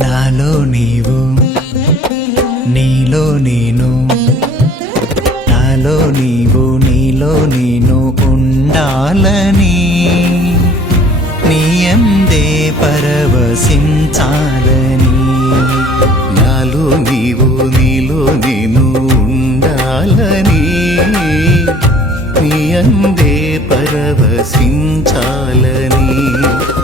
నాలో నీవు నీలో నేను నాలో నీవు నీలో నేను ఉండాలని నీయందే పరవశించాలని నాలో నీవు నీలో నేను ఉండాలని నీయందే పరవశించాలని